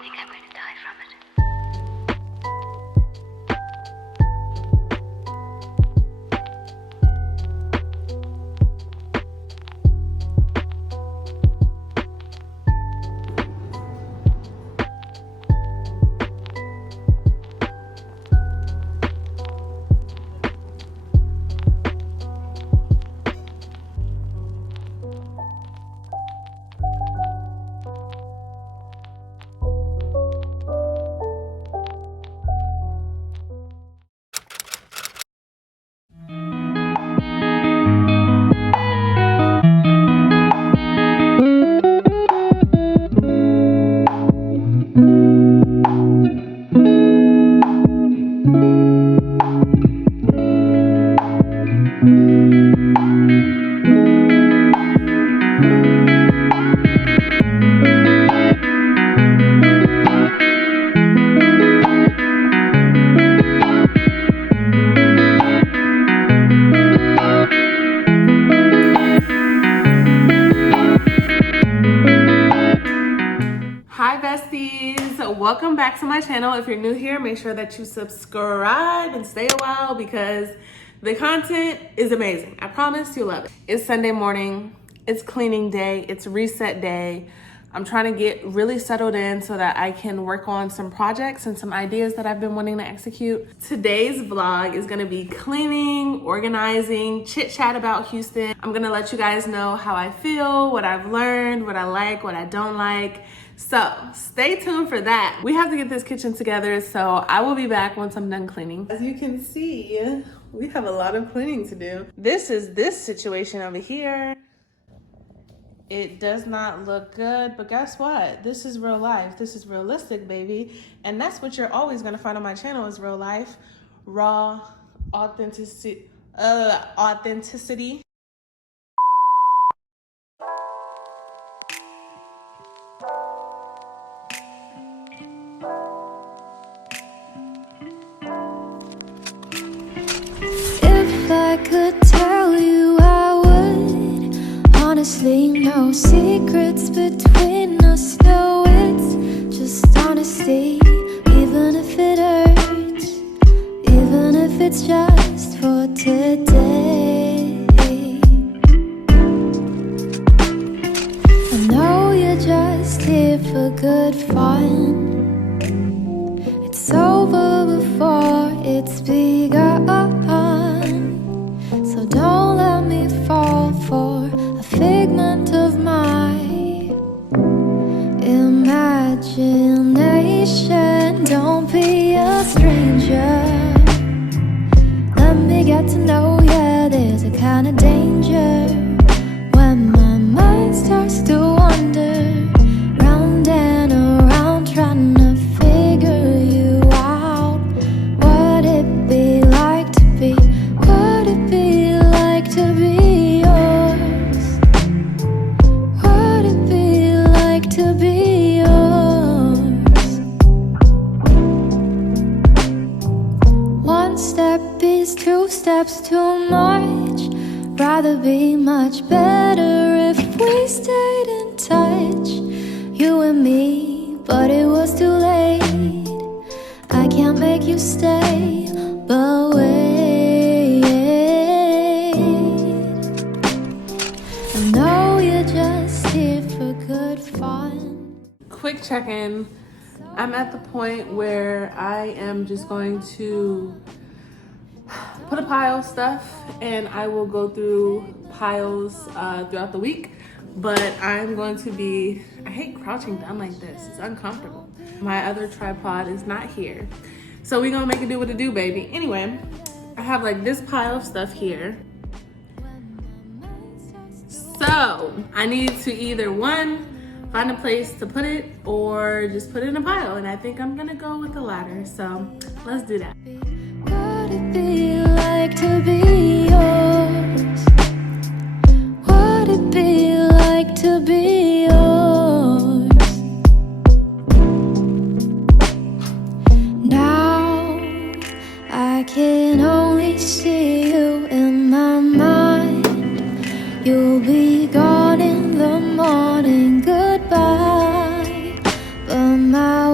think I'm going to die from it. Hi besties, welcome back to my channel. If you're new here, make sure that you subscribe and stay a while because the content is amazing. I promise you'll love it. It's Sunday morning, it's cleaning day, it's reset day. I'm trying to get really settled in so that I can work on some projects and some ideas that I've been wanting to execute. Today's vlog is gonna be cleaning, organizing, chit chat about Houston. I'm gonna let you guys know how I feel, what I've learned, what I like, what I don't like. So stay tuned for that. We have to get this kitchen together, so I will be back once I'm done cleaning. As you can see, we have a lot of cleaning to do. This is this situation over here. It does not look good, but guess what? This is real life. This is realistic, baby. And that's what you're always gonna find on my channel is real life, raw, authenticity. If I could tell you, I would. Honestly, no secrets between us. No, it's just honesty. Even if it hurts, even if it's just for today. I know you're just here for good fun. It's over before it's begun. So don't let me fall for a figment of my imagination. Don't be a stranger. Let me get to know ya. There's a kind of danger when my mind starts to wander round and around, trying to figure you out. Would it be like to be? Would it be like to be yours? Would it be like to be yours? One step is two steps too much. Rather be much better if we stayed in touch, you and me, but it was too late. I can't make you stay, but wait. I know you're just here for good fun. Quick check-in. I'm at the point where I am just going to put a pile of stuff and I will go through piles throughout the week, but I'm going to be, I hate crouching down like this, it's uncomfortable. My other tripod is not here, so we're gonna make it do what it do, baby. Anyway, I have like this pile of stuff here. So I need to either one, find a place to put it or just put it in a pile, and I think I'm gonna go with the latter, so let's do that. Would it be like to be yours? Would it be like to be yours? Now I can only see you in my mind. You'll be gone in the morning, goodbye. But my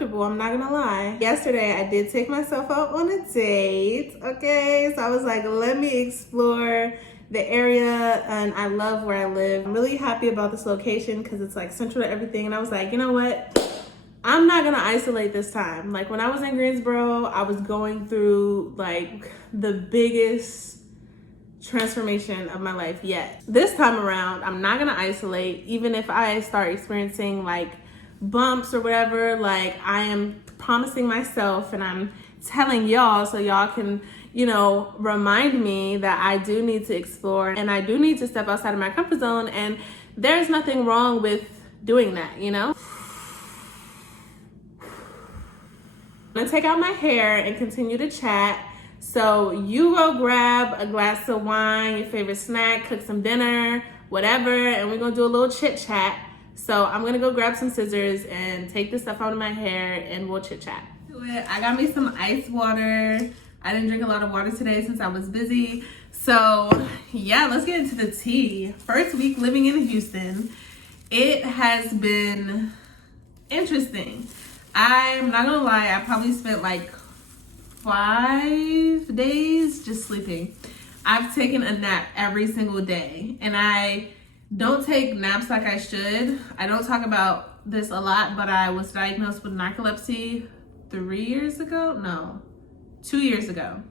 uncomfortable, I'm not gonna lie. Yesterday, I did take myself out on a date, okay? So I was like, let me explore the area, and I love where I live. I'm really happy about this location because it's like central to everything. And I was like, you know what? I'm not gonna isolate this time. Like when I was in Greensboro, I was going through like the biggest transformation of my life yet. This time around, I'm not gonna isolate. Even if I start experiencing like bumps or whatever, like I am promising myself and I'm telling y'all so y'all can, you know, remind me that I do need to explore and I do need to step outside of my comfort zone, and there's nothing wrong with doing that, you know? I'm gonna take out my hair and continue to chat. So you go grab a glass of wine, your favorite snack, cook some dinner, whatever, and we're gonna do a little chit chat. So I'm gonna go grab some scissors and take this stuff out of my hair and we'll chit chat. I got me some ice water. I didn't drink a lot of water today since I was busy. So yeah, let's get into the tea. First week living in Houston. It has been interesting. I'm not gonna lie, I probably spent like 5 days just sleeping. I've taken a nap every single day, and I don't take naps like I should. I don't talk about this a lot, but I was diagnosed with narcolepsy 3 years ago? No, 2 years ago.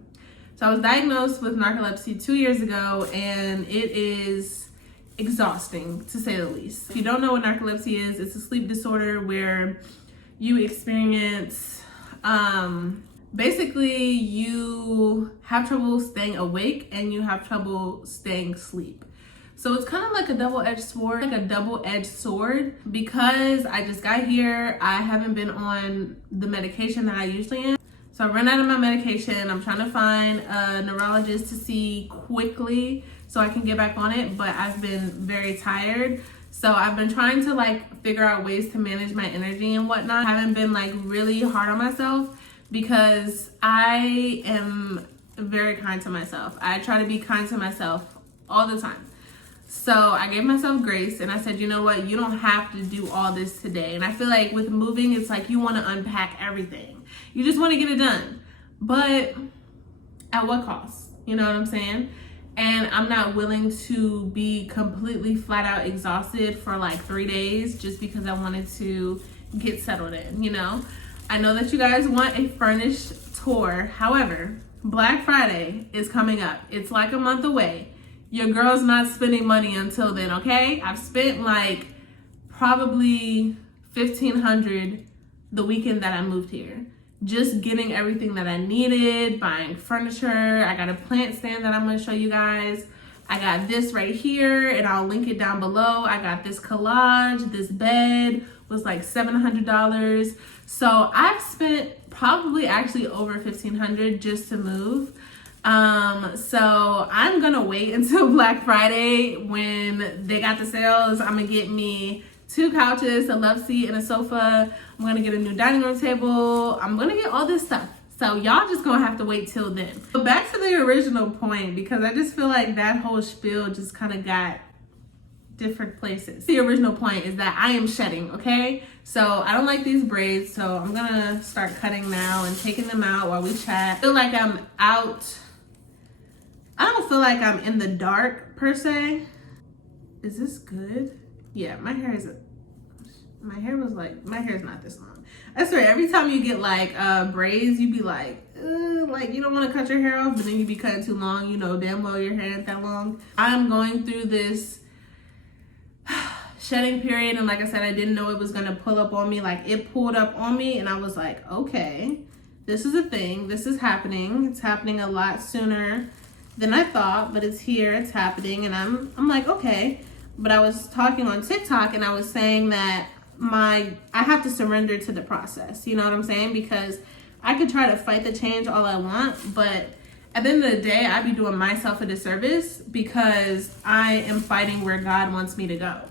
So I was diagnosed with narcolepsy 2 years ago, and it is exhausting to say the least. If you don't know what narcolepsy is, it's a sleep disorder where you experience, basically you have trouble staying awake and you have trouble staying asleep. So it's kind of like a double-edged sword, because I just got here. I haven't been on the medication that I usually am. So I ran out of my medication. I'm trying to find a neurologist to see quickly so I can get back on it, but I've been very tired. So I've been trying to like figure out ways to manage my energy and whatnot. I haven't been like really hard on myself because I am very kind to myself. I try to be kind to myself all the time. So I gave myself grace and I said, you know what? You don't have to do all this today. And I feel like with moving, it's like you want to unpack everything. You just want to get it done. But at what cost? You know what I'm saying? And I'm not willing to be completely flat out exhausted for like 3 days just because I wanted to get settled in, you know? I know that you guys want a furnished tour. However, Black Friday is coming up. It's like a month away. Your girl's not spending money until then, okay? I've spent like probably $1,500 the weekend that I moved here. Just getting everything that I needed, buying furniture. I got a plant stand that I'm gonna show you guys. I got this right here and I'll link it down below. I got this collage. This bed was like $700. So I've spent probably actually over $1,500 just to move. So I'm gonna wait until Black Friday when they got the sales. I'm gonna get me 2 couches, a love seat, and a sofa. I'm gonna get a new dining room table. I'm gonna get all this stuff. So y'all just gonna have to wait till then. But back to the original point, because I just feel like that whole spiel just kind of got different places. The original point is that I am shedding, okay? So I don't like these braids, so I'm gonna start cutting now and taking them out while we chat. I feel like I'm out. I don't feel like I'm in the dark per se. Is this good? Yeah, my hair is not this long. I swear, every time you get like braids, you be like you don't want to cut your hair off, but then you be cutting too long. You know damn well your hair ain't that long. I'm going through this shedding period, and like I said, I didn't know it was gonna pull up on me. Like it pulled up on me, and I was like, okay, this is a thing. This is happening. It's happening a lot sooner than I thought, but it's here. It's happening, and I'm like, okay. But I was talking on TikTok and I was saying that I have to surrender to the process. You know what I'm saying? Because I could try to fight the change all I want, but at the end of the day, I'd be doing myself a disservice because I am fighting where God wants me to go.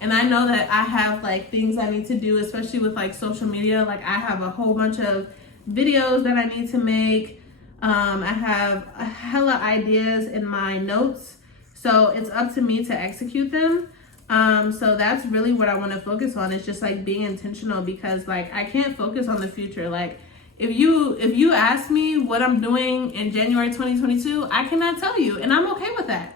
And I know that I have like things I need to do, especially with like social media. Like I have a whole bunch of videos that I need to make. I have a hella ideas in my notes. So it's up to me to execute them. So that's really what I want to focus on, is just like being intentional, because like I can't focus on the future. Like if you ask me what I'm doing in January 2022, I cannot tell you, and I'm okay with that,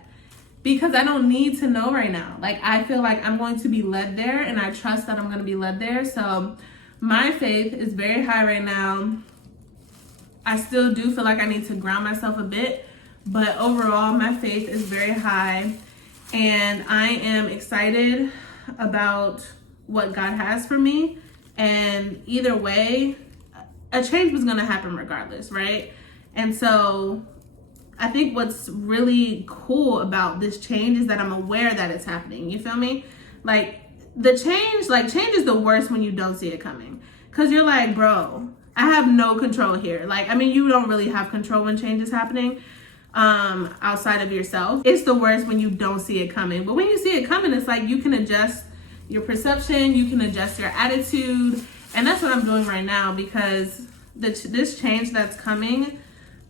because I don't need to know right now. Like I feel like I'm going to be led there, and I trust that I'm going to be led there. So my faith is very high right now. I still do feel like I need to ground myself a bit, but overall my faith is very high, and I am excited about what God has for me. And either way, a change was going to happen regardless, right? And so I think what's really cool about this change is that I'm aware that it's happening. You feel me? Like change is the worst when you don't see it coming. Cause you're like, bro, I have no control here. Like, I mean, you don't really have control when change is happening outside of yourself. It's the worst when you don't see it coming. But when you see it coming, it's like you can adjust your perception, you can adjust your attitude. And that's what I'm doing right now, because this change that's coming,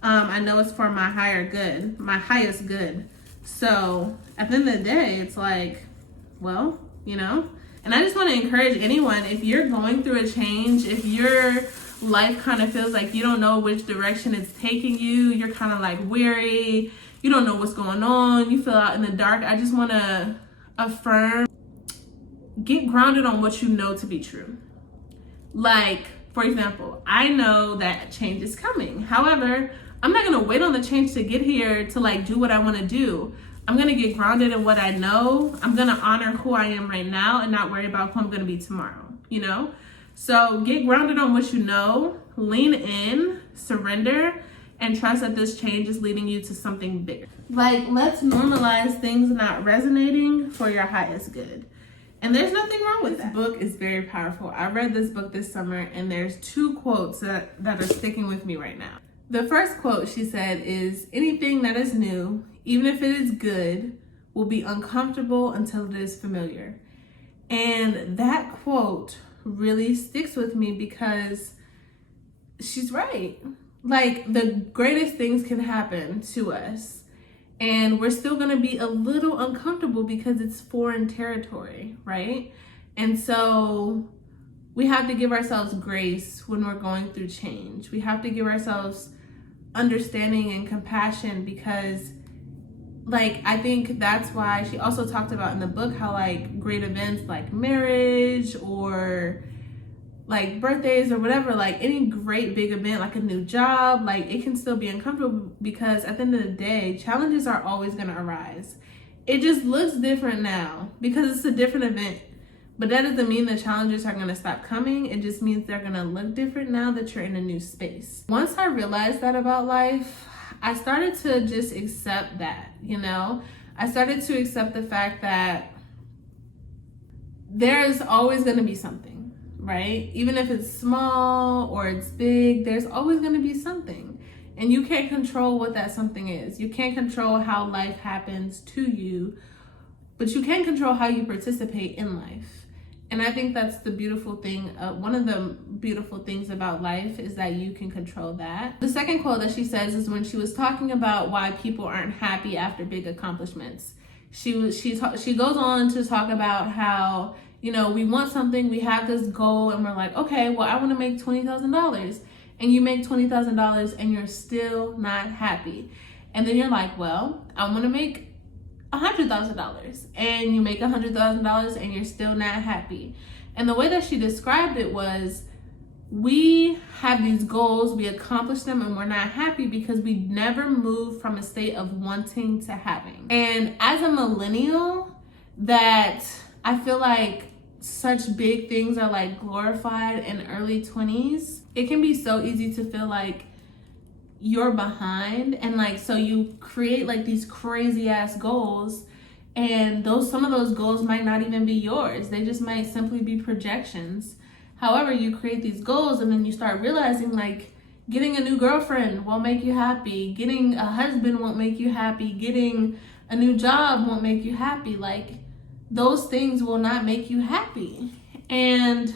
I know it's for my higher good, my highest good. So at the end of the day, it's like, well, you know, and I just want to encourage anyone, if you're going through a change, if your life kind of feels like you don't know which direction it's taking you, you're kind of like weary, you don't know what's going on, you feel out in the dark, I just want to affirm, get grounded on what you know to be true. Like, for example, I know that change is coming. However, I'm not going to wait on the change to get here to like do what I want to do. I'm going to get grounded in what I know. I'm going to honor who I am right now and not worry about who I'm going to be tomorrow, you know? So get grounded on what you know, lean in, surrender, and trust that this change is leading you to something bigger. Like, let's normalize things not resonating for your highest good. And there's nothing wrong with that. This book is very powerful. I read this book this summer, and there's 2 quotes that are sticking with me right now. The first quote she said is, anything that is new, even if it is good, will be uncomfortable until it is familiar. And that quote really sticks with me, because she's right. Like, the greatest things can happen to us, and we're still gonna be a little uncomfortable because it's foreign territory, right? And so we have to give ourselves grace when we're going through change. We have to give ourselves understanding and compassion, because like, I think that's why she also talked about in the book how like great events like marriage or like birthdays or whatever, like any great big event, like a new job, like it can still be uncomfortable, because at the end of the day, challenges are always going to arise. It just looks different now because it's a different event, but that doesn't mean the challenges are going to stop coming. It just means they're going to look different now that you're in a new space. Once I realized that about life, I started to just accept that, you know? I started to accept the fact that there's always going to be something, right? Even if it's small or it's big, there's always going to be something. And you can't control what that something is. You can't control how life happens to you, but you can control how you participate in life. And I think that's the beautiful thing. One of the beautiful things about life is that you can control that. The second quote that she says is when she was talking about why people aren't happy after big accomplishments. She goes on to talk about how, you know, we want something, we have this goal, and we're like, okay, well, I want to make $20,000. And you make $20,000 and you're still not happy. And then you're like, well, I want to make $100,000, and you make $100,000 and you're still not happy. And the way that she described it was, we have these goals, we accomplish them, and we're not happy because we never move from a state of wanting to having. And as a millennial, that I feel like such big things are like glorified in early 20s, it can be so easy to feel like you're behind, and like, so you create like these crazy ass goals, and some of those goals might not even be yours. They just might simply be projections. However, you create these goals, and then you start realizing like getting a new girlfriend won't make you happy, getting a husband won't make you happy, getting a new job won't make you happy. Like, those things will not make you happy. And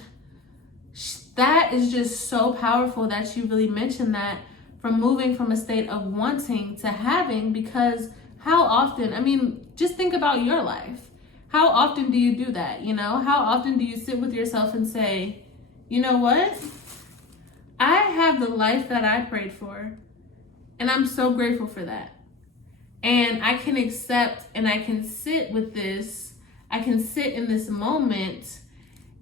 that is just so powerful that she really mentioned that, from moving from a state of wanting to having, because how often, I mean, just think about your life. How often do you do that? You know, how often do you sit with yourself and say, you know what? I have the life that I prayed for, and I'm so grateful for that. And I can accept and I can sit with this. I can sit in this moment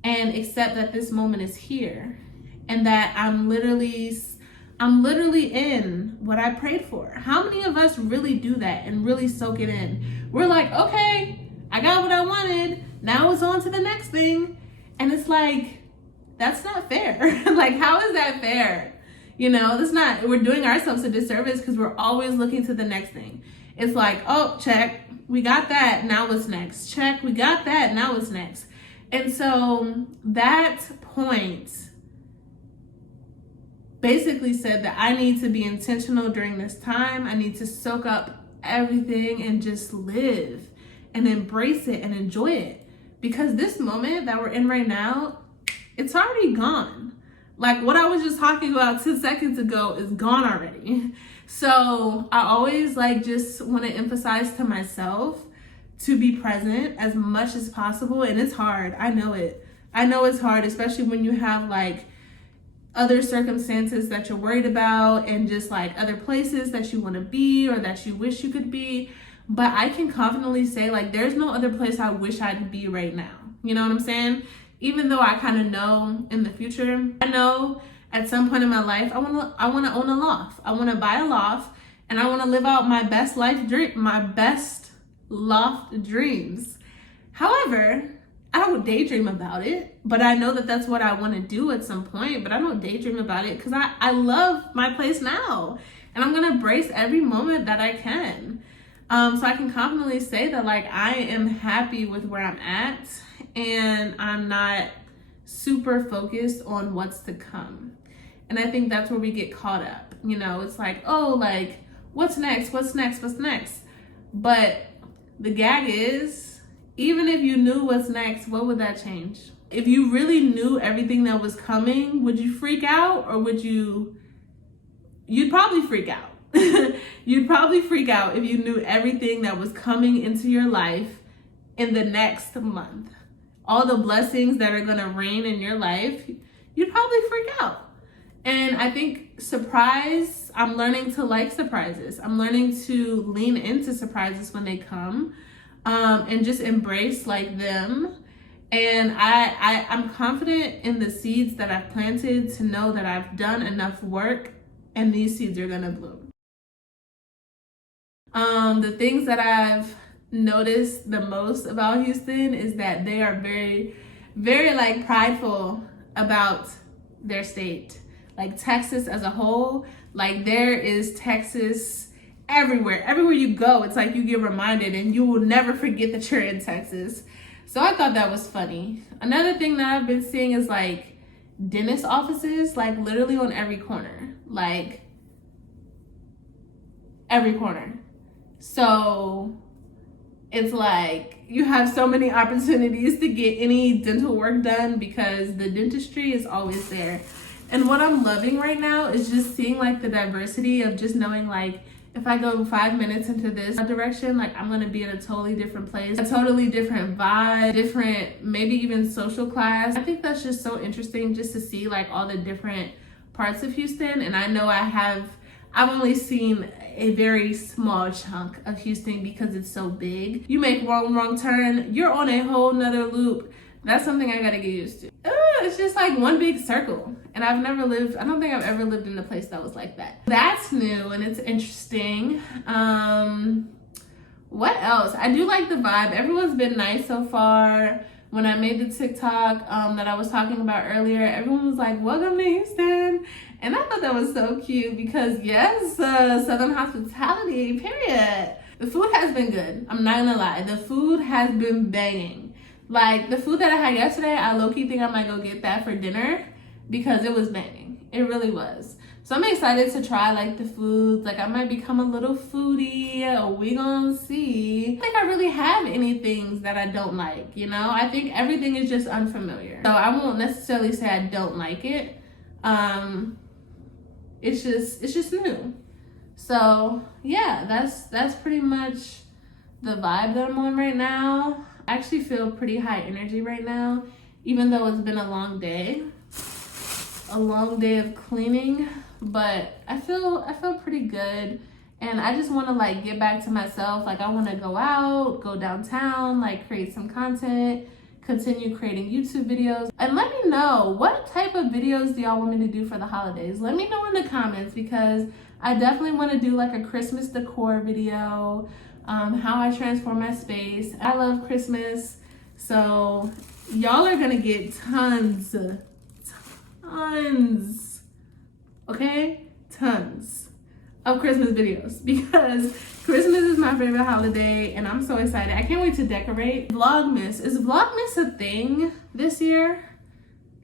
and accept that this moment is here and that I'm literally in what I prayed for. How many of us really do that and really soak it in? We're like, okay, I got what I wanted. Now it's on to the next thing. And it's like, that's not fair. Like, how is that fair? You know, that's not, we're doing ourselves a disservice because we're always looking to the next thing. It's like, oh, check, we got that, now what's next? Check, we got that, now what's next? And so that point basically said that I need to be intentional during this time. I need to soak up everything and just live and embrace it and enjoy it. Because this moment that we're in right now, it's already gone. Like what I was just talking about 2 seconds ago is gone already. So I always just want to emphasize to myself to be present as much as possible. And it's hard. I know it. I know it's hard, especially when you have other circumstances that you're worried about and just other places that you want to be or that you wish you could be. But I can confidently say there's no other place I wish I'd be right now. You know what I'm saying? Even though I kind of know in the future, I know at some point in my life, I want to own a loft. I want to buy a loft and I want to live out my best loft dreams. However, I don't daydream about it, but I know that that's what I want to do at some point, but I don't daydream about it because I love my place now and I'm going to embrace every moment that I can. So I can confidently say that I am happy with where I'm at and I'm not super focused on what's to come. And I think that's where we get caught up. You know, it's what's next? What's next? What's next? But the gag is, even if you knew what's next, what would that change? If you really knew everything that was coming, would you freak out or you'd probably freak out. You'd probably freak out if you knew everything that was coming into your life in the next month. All the blessings that are gonna rain in your life, you'd probably freak out. And I think I'm learning to like surprises. I'm learning to lean into surprises when they come, and just embrace them. And I'm confident in the seeds that I've planted to know that I've done enough work and these seeds are gonna bloom. The things that I've noticed the most about Houston is that they are very, very prideful about their state. Texas as a whole, there is Texas everywhere. Everywhere you go, it's you get reminded and you will never forget that you're in Texas. So I thought that was funny. Another thing that I've been seeing is dentist offices, literally on every corner, every corner. So it's you have so many opportunities to get any dental work done because the dentistry is always there. And what I'm loving right now is just seeing the diversity of just knowing if I go 5 minutes into this direction, I'm gonna be in a totally different place, a totally different vibe, different, maybe even social class. I think that's just so interesting just to see all the different parts of Houston. And I know I've only seen a very small chunk of Houston because it's so big. You make wrong turn, you're on a whole nother loop. That's something I gotta get used to. It's just one big circle. And I don't think I've ever lived in a place that was like that. That's new and it's interesting. What else? I do like the vibe. Everyone's been nice so far. When I made the TikTok that I was talking about earlier, everyone was like, welcome to Houston. And I thought that was so cute because yes, Southern hospitality, period. The food has been good. I'm not gonna lie. The food has been banging. The food that I had yesterday, I low-key think I might go get that for dinner because it was banging. It really was. So I'm excited to try the foods. I might become a little foodie. We gonna see. I don't think I really have any things that I don't like, you know? I think everything is just unfamiliar. So I won't necessarily say I don't like it. It's just new. So yeah, that's pretty much the vibe that I'm on right now. I actually feel pretty high energy right now, even though it's been a long day of cleaning, but I feel pretty good. And I just want to like get back to myself. Like I want to go out, go downtown, like create some content, continue creating YouTube videos. And let me know, what type of videos do y'all want me to do for the holidays? Let me know in the comments, because I definitely want to do like a Christmas decor video, how I transform my space. I love Christmas, so y'all are gonna get tons, okay? Tons of Christmas videos, because Christmas is my favorite holiday and I'm so excited. I can't wait to decorate. Vlogmas. Is Vlogmas a thing this year?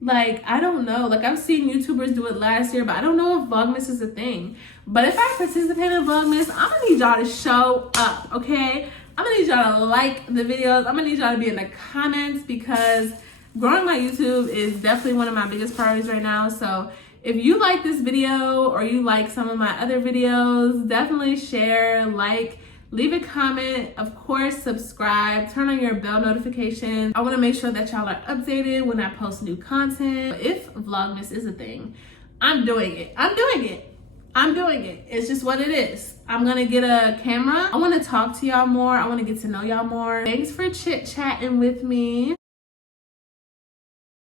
Like, I don't know. Like, I've seen YouTubers do it last year, but I don't know if Vlogmas is a thing. But if I participate in Vlogmas, I'm gonna need y'all to show up, okay? I'm gonna need y'all to like the videos. I'm gonna need y'all to be in the comments, because growing my YouTube is definitely one of my biggest priorities right now. So if you like this video or you like some of my other videos, definitely share, like, leave a comment, of course, subscribe, turn on your bell notifications. I wanna make sure that y'all are updated when I post new content. If Vlogmas is a thing, I'm doing it. It's just what it is. I'm gonna get a camera. I wanna talk to y'all more. I wanna get to know y'all more. Thanks for chit-chatting with me.